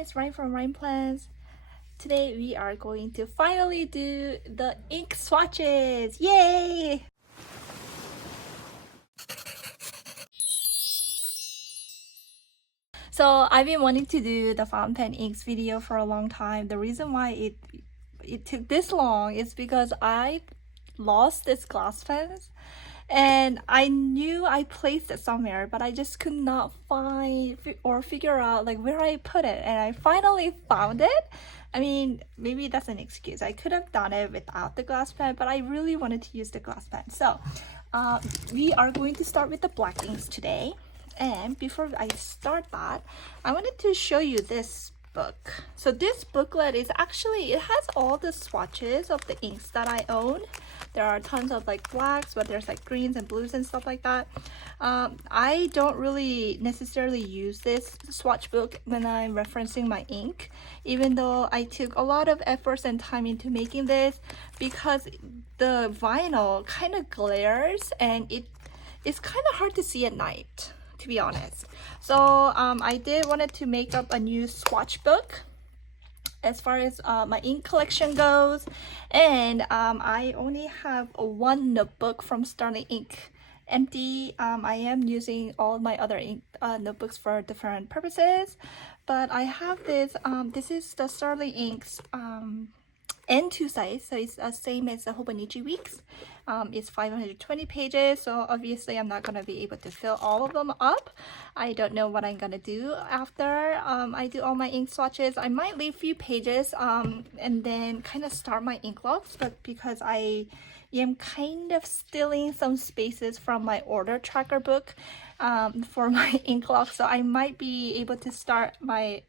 it's Ryan from Ryan Plans. Today we are going to finally do the ink swatches! Yay! So I've been wanting to do the fountain pen inks video for a long time. The reason why it took this long is because I lost this glass pens and I knew I placed it somewhere, but I just could not find or figure out like where I put it, and I finally found it. I mean, maybe that's an excuse. I could have done it without the glass pen, but I really wanted to use the glass pen. So we are going to start with the black inks today. And before I start that, I wanted to show you this book. So this booklet is actually, it has all the swatches of the inks that I own. There are tons of like blacks, but there's like greens and blues and stuff like that. I don't really necessarily use this swatch book when I'm referencing my ink, even though I took a lot of efforts and time into making this, because the vinyl kind of glares and it's kind of hard to see at night, to be honest. So I did wanted to make up a new swatch book as far as my ink collection goes, and I only have one notebook from Starling Ink empty. I am using all my other ink notebooks for different purposes, but I have this. This is the Starling Ink's N2 size, so it's the same as the Hobonichi Weeks. It's 520 pages, so obviously I'm not gonna be able to fill all of them up. I don't know what I'm gonna do after I do all my ink swatches. I might leave a few pages and then kind of start my ink logs, but because I am kind of stealing some spaces from my order tracker book for my ink log, so I might be able to start my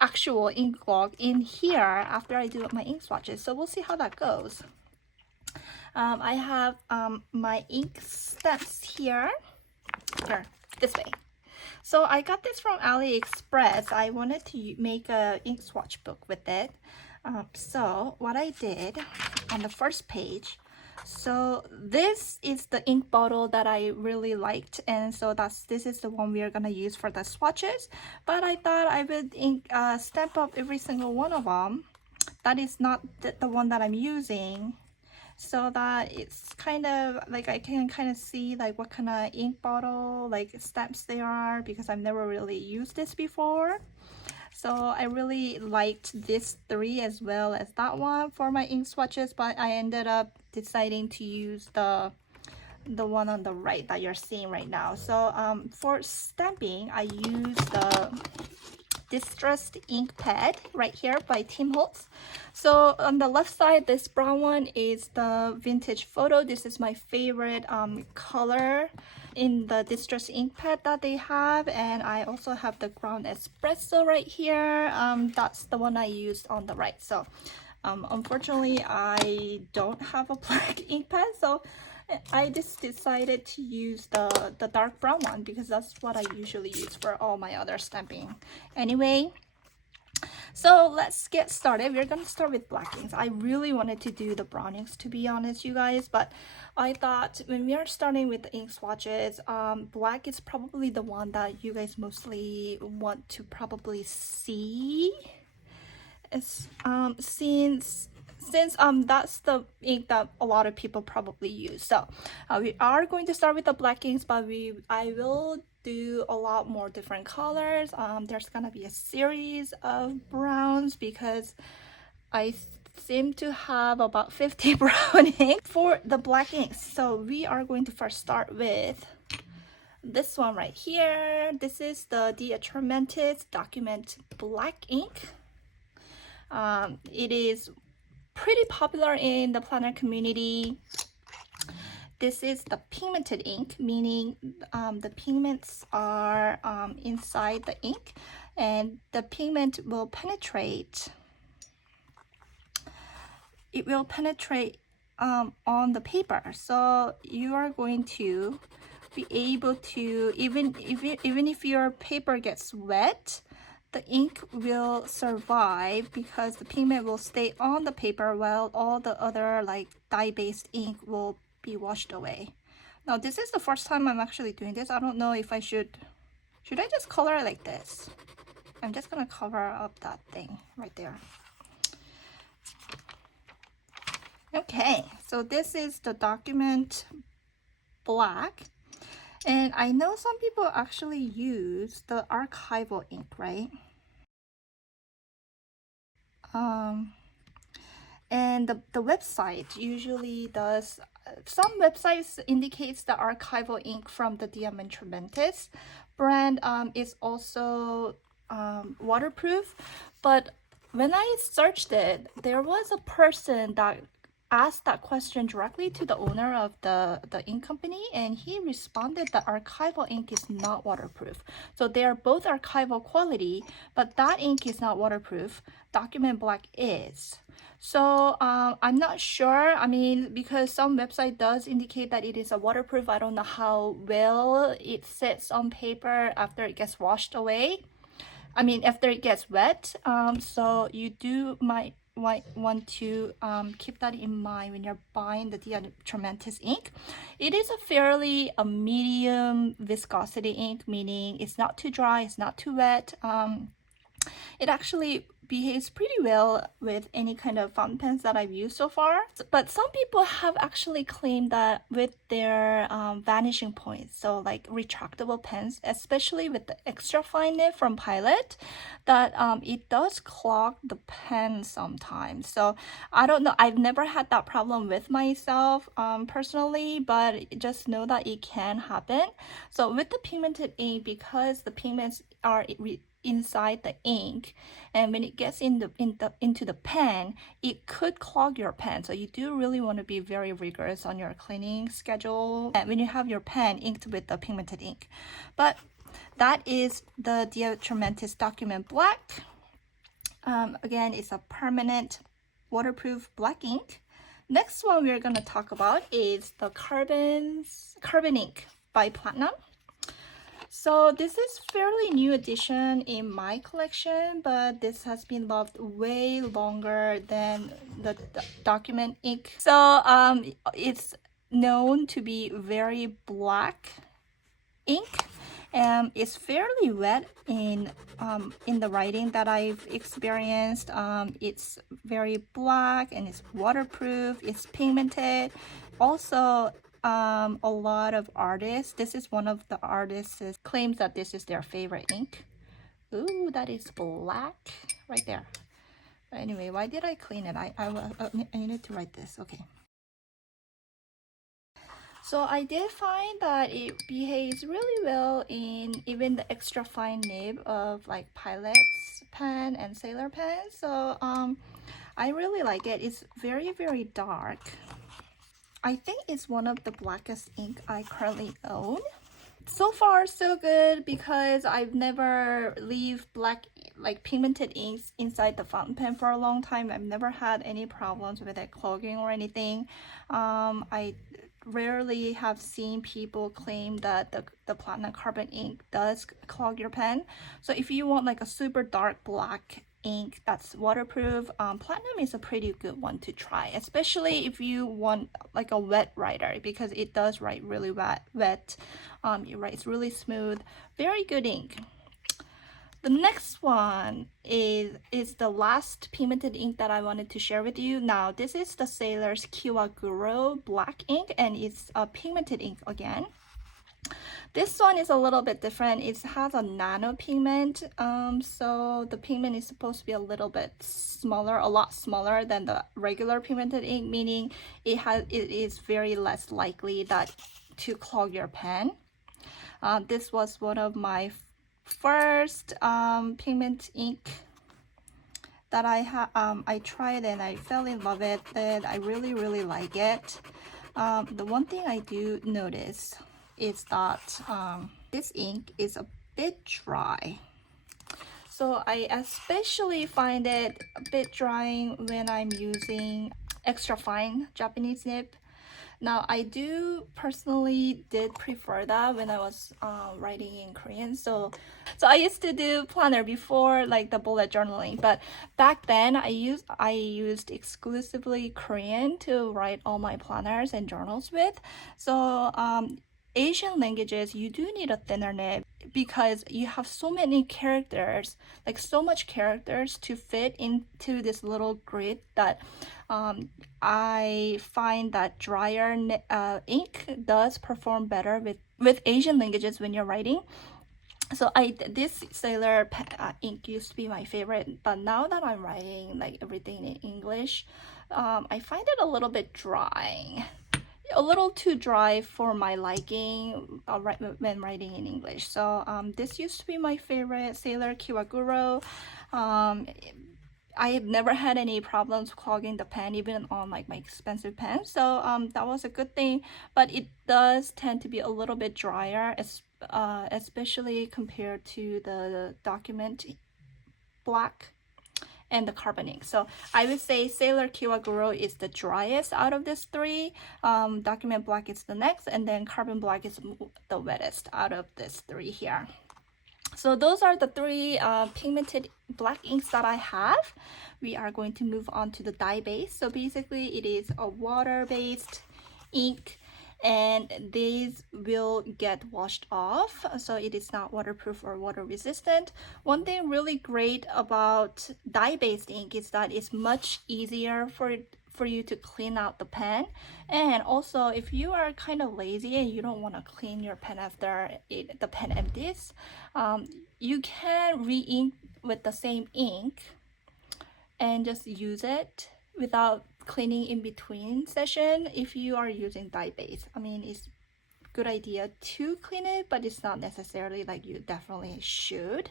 actual ink log in here after I do my ink swatches. So we'll see how that goes. I have my ink stamps here, this way. So I got this from AliExpress. I wanted to make a ink swatch book with it. So what I did on the first page, so this is the ink bottle that I really liked, and so this is the one we are gonna use for the swatches. But I thought I would stamp up every single one of them. That is not the one that I'm using, so that it's kind of like I can kind of see like what kind of ink bottle like stamps they are, because I've never really used this before. So I really liked this three as well as that one for my ink swatches, but I ended up deciding to use the one on the right that you're seeing right now. So for stamping, I use the Distressed Ink Pad right here by Tim Holtz. So on the left side, this brown one is the Vintage Photo. This is my favorite color in the Distressed Ink Pad that they have, and I also have the Ground Espresso right here. That's the one I used on the right. So unfortunately I don't have a black ink pad, so I just decided to use the dark brown one because that's what I usually use for all my other stamping. Anyway, so let's get started. We're gonna start with black inks. I really wanted to do the brown inks, to be honest, you guys, but I thought when we are starting with the ink swatches, black is probably the one that you guys mostly want to probably see. It's, since that's the ink that a lot of people probably use. So we are going to start with the black inks, but I will do a lot more different colors. There's gonna be a series of browns because I seem to have about 50 brown ink for the black inks. So we are going to first start with this one right here. This is the Atramentis Document Black ink. It is pretty popular in the planner community. This is the pigmented ink, meaning the pigments are inside the ink, and the pigment will penetrate. It will penetrate on the paper, so you are going to be able to, even if your paper gets wet, the ink will survive because the pigment will stay on the paper while all the other like dye-based ink will be washed away. Now this is the first time I'm actually doing this. I don't know if I should I just color it like this? I'm just gonna cover up that thing right there. Okay, so this is the document black. And I know some people actually use the archival ink, right? And the website usually does, some websites indicates the archival ink from the Atramentis brand is also waterproof. But when I searched it, there was a person that asked that question directly to the owner of the ink company, and he responded that archival ink is not waterproof. So they are both archival quality, but that ink is not waterproof. Document Black is. So I'm not sure. I mean, because some website does indicate that it is a waterproof. I don't know how well it sits on paper after it gets washed away. I mean, after it gets wet. So you might want to keep that in mind when you're buying the Atramentis ink. It is a medium viscosity ink, meaning it's not too dry, it's not too wet. It actually behaves pretty well with any kind of fountain pens that I've used so far. But some people have actually claimed that with their vanishing points, so like retractable pens, especially with the extra fine nib from Pilot, that it does clog the pen sometimes. So I don't know, I've never had that problem with myself personally, but just know that it can happen. So with the pigmented ink, because the pigments are inside the ink, and when it gets into the pen, it could clog your pen. So you do really want to be very rigorous on your cleaning schedule and when you have your pen inked with the pigmented ink. But that is the Atramentis Document Black. Again, it's a permanent waterproof black ink. Next one we're going to talk about is the carbon ink by Platinum. So this is fairly new addition in my collection, but this has been loved way longer than the document ink. So it's known to be very black ink, and it's fairly wet in the writing that I've experienced. It's very black and it's waterproof, it's pigmented. Also, a lot of artists, this is one of the artists claims that this is their favorite ink. Ooh, that is black right there. But anyway, why did I clean it? I needed to write this. Okay. So I did find that it behaves really well in even the extra fine nib of like Pilot's pen and Sailor pen. So I really like it. It's very, very dark. I think it's one of the blackest ink I currently own. So far so good, because I've never leave black like pigmented inks inside the fountain pen for a long time. I've never had any problems with it clogging or anything. I rarely have seen people claim that the platinum carbon ink does clog your pen. So if you want like a super dark black ink that's waterproof, platinum is a pretty good one to try, especially if you want like a wet writer, because it does write really wet. It writes really smooth, very good ink. The next one is the last pigmented ink that I wanted to share with you. Now this is the Sailor's Kiwa-guro black ink, and it's a pigmented ink again. This one is a little bit different. It has a nano pigment, so the pigment is supposed to be a little bit smaller, a lot smaller than the regular pigmented ink, meaning it is very less likely that to clog your pen. This was one of my first pigment ink that I tried, and I fell in love with it. I really like it. The one thing I do notice is that this ink is a bit dry. So I especially find it a bit drying when I'm using extra fine Japanese nib. Now I do personally did prefer that when I was writing in Korean. So I used to do planner before, like the bullet journaling, but back then I used exclusively Korean to write all my planners and journals with. So Asian languages, you do need a thinner nib because you have so many characters, like so much characters to fit into this little grid that I find that drier ink does perform better with Asian languages when you're writing. So this Sailor ink used to be my favorite, but now that I'm writing like everything in English, I find it a little bit dry. A little too dry for my liking when writing in English. So this used to be my favorite Sailor Kiwa-guro. I have never had any problems clogging the pen even on like my expensive pens, so that was a good thing. But it does tend to be a little bit drier, especially compared to the Document Black and the carbon ink. So I would say Sailor Kiwa-guro is the driest out of these three. Document Black is the next, and then Carbon Black is the wettest out of these three here. So those are the three pigmented black inks that I have. We are going to move on to the dye base. So basically it is a water-based ink, and these will get washed off, so it is not waterproof or water resistant. One thing really great about dye-based ink is that it's much easier for you to clean out the pen. And also if you are kind of lazy and you don't want to clean your pen after the pen empties, you can re-ink with the same ink and just use it without cleaning in between session if you are using dye base. I mean, it's a good idea to clean it, but it's not necessarily like you definitely should.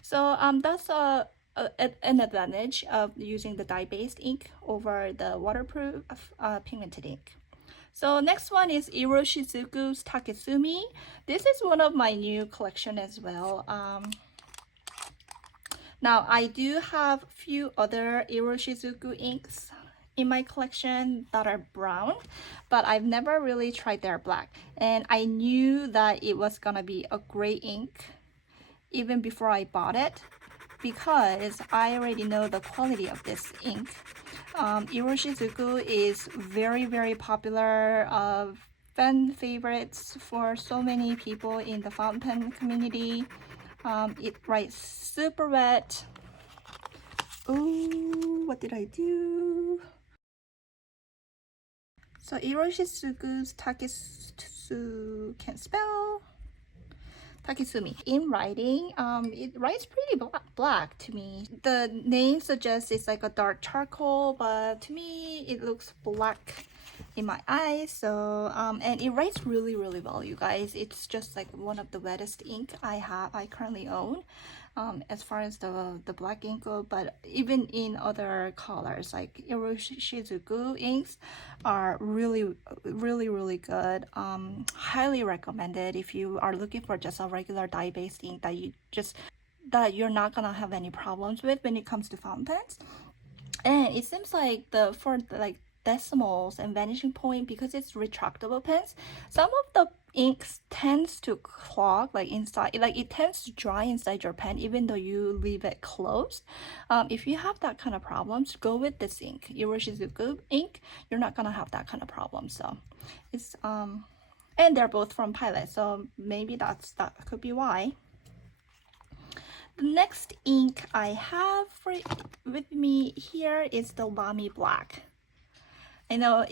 So that's an advantage of using the dye-based ink over the waterproof pigmented ink. So next one is Iroshizuku's Take-Sumi. This is one of my new collection as well. Now I do have a few other Iroshizuku inks in my collection that are brown, but I've never really tried their black, and I knew that it was gonna be a great ink even before I bought it, because I already know the quality of this ink. Iroshizuku is very popular, fan favorites for so many people in the fountain pen community. It writes super wet. Oh, what did I do? So Iroshizuku's can't spell. Take-Sumi. In writing, it writes pretty black to me. The name suggests it's like a dark charcoal, but to me it looks black in my eyes. So and it writes really well, you guys. It's just like one of the wettest ink I currently own, as far as the black ink go. But even in other colors, like Iroshizuku inks are really good. Highly recommended if you are looking for just a regular dye-based ink that you're not gonna have any problems with when it comes to fountain pens. And it seems like for decimals and vanishing point, because it's retractable pens, some of the inks tends to clog inside, it tends to dry inside your pen even though you leave it closed. If you have that kind of problems, go with this ink, Iroshizuku ink. You're not gonna have that kind of problem. So it's and they're both from Pilot, so maybe that could be why. The next ink I have with me here is the Lamy Black. I know,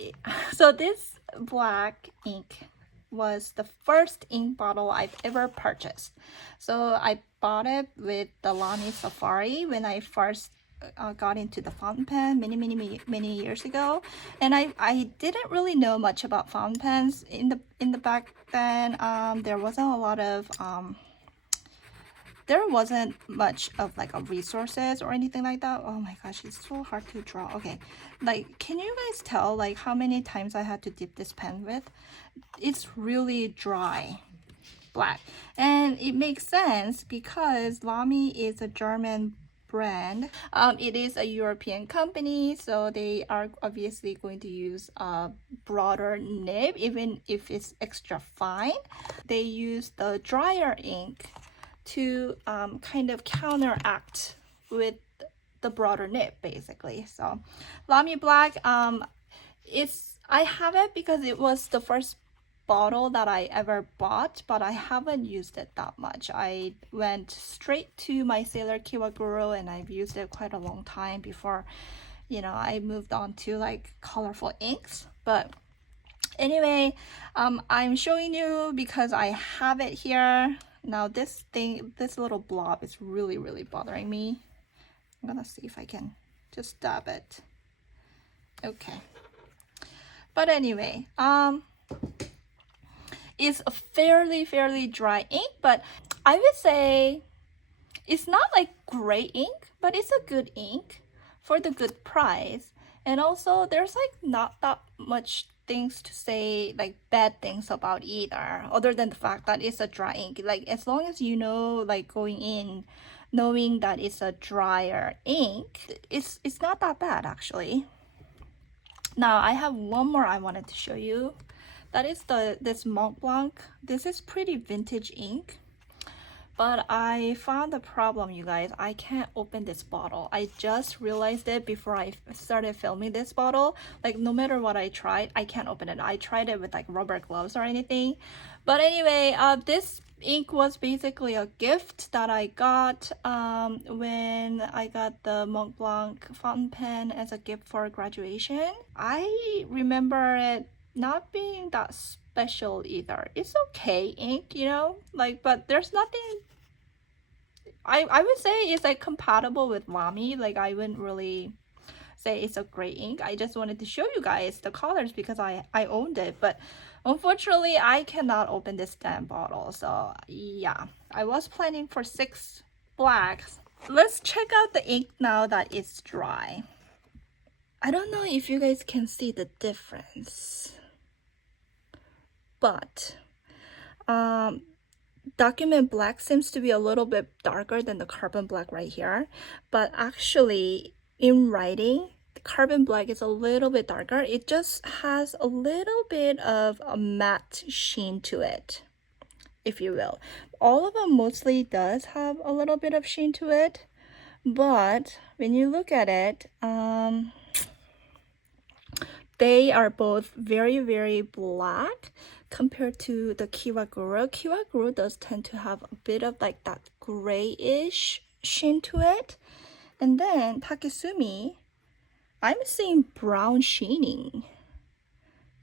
so this black ink was the first ink bottle I've ever purchased. So I bought it with the Lamy Safari when I first got into the fountain pen many years ago, and I didn't really know much about fountain pens in the back then. There wasn't a lot of there wasn't much of resources or anything like that. Oh my gosh, it's so hard to draw. Okay, can you guys tell how many times I had to dip this pen with? It's really dry black, and it makes sense because Lamy is a German brand. It is a European company, so they are obviously going to use a broader nib even if it's extra fine. They use the drier ink to kind of counteract with the broader nib, basically. So Lamy Black, I have it because it was the first bottle that I ever bought, but I haven't used it that much. I went straight to my Sailor Kiwa-guro and I've used it quite a long time before, you know, I moved on to like colorful inks. But anyway, I'm showing you because I have it here. Now this little blob is really bothering me. I'm gonna see if I can just dab it. Okay. But anyway, it's a fairly dry ink, but I would say it's not like great ink, but it's a good ink for the good price. And also there's like not that much things to say, like bad things about either, other than the fact that it's a dry ink. Like as long as you know, like going in knowing that it's a drier ink, it's not that bad actually. Now I have one more I wanted to show you. That is this Mont Blanc. This is pretty vintage ink, but I found a problem, you guys. I can't open this bottle. I just realized it before I started filming this bottle. Like no matter what I tried, I can't open it. I tried it with like rubber gloves or anything. But anyway, this ink was basically a gift that I got when I got the Mont Blanc fountain pen as a gift for graduation. I remember it not being that special either. It's okay ink, you know, like, but there's nothing. I would say it's like compatible with Lamy. Like I wouldn't really say it's a great ink. I just wanted to show you guys the colors because I owned it, but unfortunately I cannot open this damn bottle. So yeah, I was planning for 6 blacks. Let's check out the ink now that it's dry. I don't know if you guys can see the difference, but Document Black seems to be a little bit darker than the Carbon Black right here, but actually in writing, the Carbon Black is a little bit darker. It just has a little bit of a matte sheen to it, if you will. All of them mostly does have a little bit of sheen to it, but when you look at it, they are both very black compared to the Kiwa-guro. Kiwa-guro does tend to have a bit of like that grayish sheen to it. And then Take-Sumi, I'm seeing brown sheening.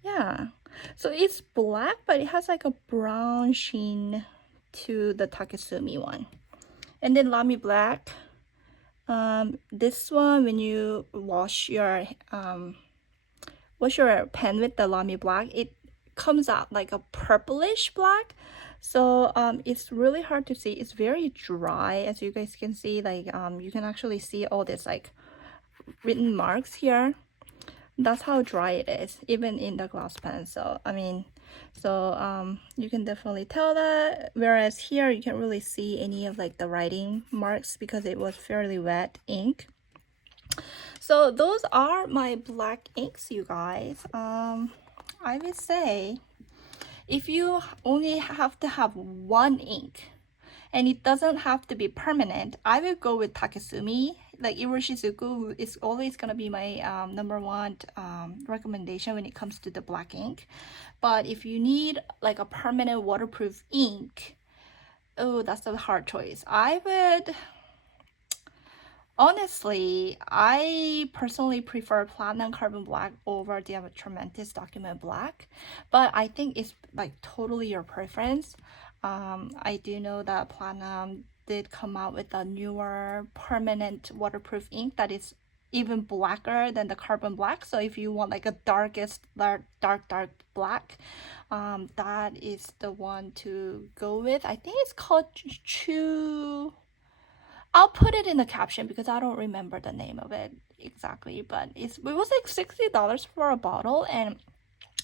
Yeah, so it's black, but it has like a brown sheen to the Take-Sumi one. And then Lamy Black, this one, when you wash your pen with the Lamy Black, it comes out like a purplish black. So it's really hard to see. It's very dry, as you guys can see. Like you can actually see all this like written marks here. That's how dry it is, even in the glass pen. So I mean, you can definitely tell that. Whereas here you can't really see any of like the writing marks because it was fairly wet ink. So those are my black inks, you guys. I would say if you only have to have one ink and it doesn't have to be permanent, I would go with Take-Sumi. Like Iroshizuku is always gonna be my #1 recommendation when it comes to the black ink. But if you need like a permanent waterproof ink, oh, that's a hard choice. Honestly, I personally prefer Platinum Carbon Black over the Atramentis Document Black, but I think it's like totally your preference. I do know that Platinum did come out with a newer permanent waterproof ink that is even blacker than the Carbon Black. So if you want like a dark black, that is the one to go with. I think it's called I'll put it in the caption because I don't remember the name of it exactly, but it was like $60 for a bottle, and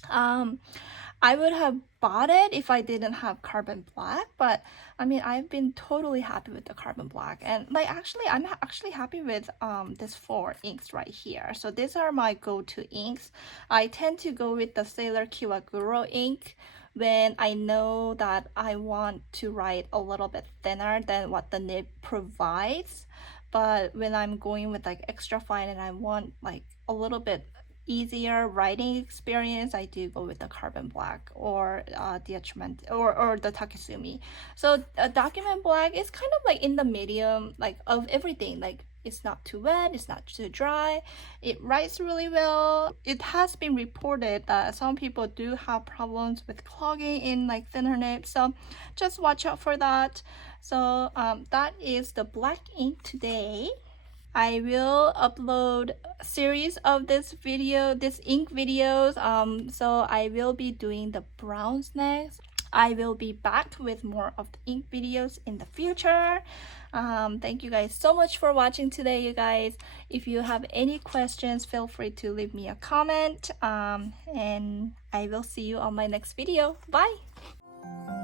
I would have bought it if I didn't have Carbon Black. But I mean, I've been totally happy with the Carbon Black, and like I'm actually happy with this 4 inks right here. So these are my go-to inks. I tend to go with the Sailor Kiwa-guro ink when I know that I want to write a little bit thinner than what the nib provides. But when I'm going with like extra fine and I want like a little bit easier writing experience, I do go with the carbon black or the Atramentis or the Take-Sumi. So document black is kind of like in the medium, like of everything. Like it's not too wet, it's not too dry, it writes really well. It has been reported that some people do have problems with clogging in like thinner nib, so just watch out for that. So that is the black ink today. I will upload a series of this ink videos. So I will be doing the browns next. I will be back with more of the ink videos in the future. Thank you guys so much for watching today, you guys. If you have any questions, feel free to leave me a comment. And I will see you on my next video. Bye!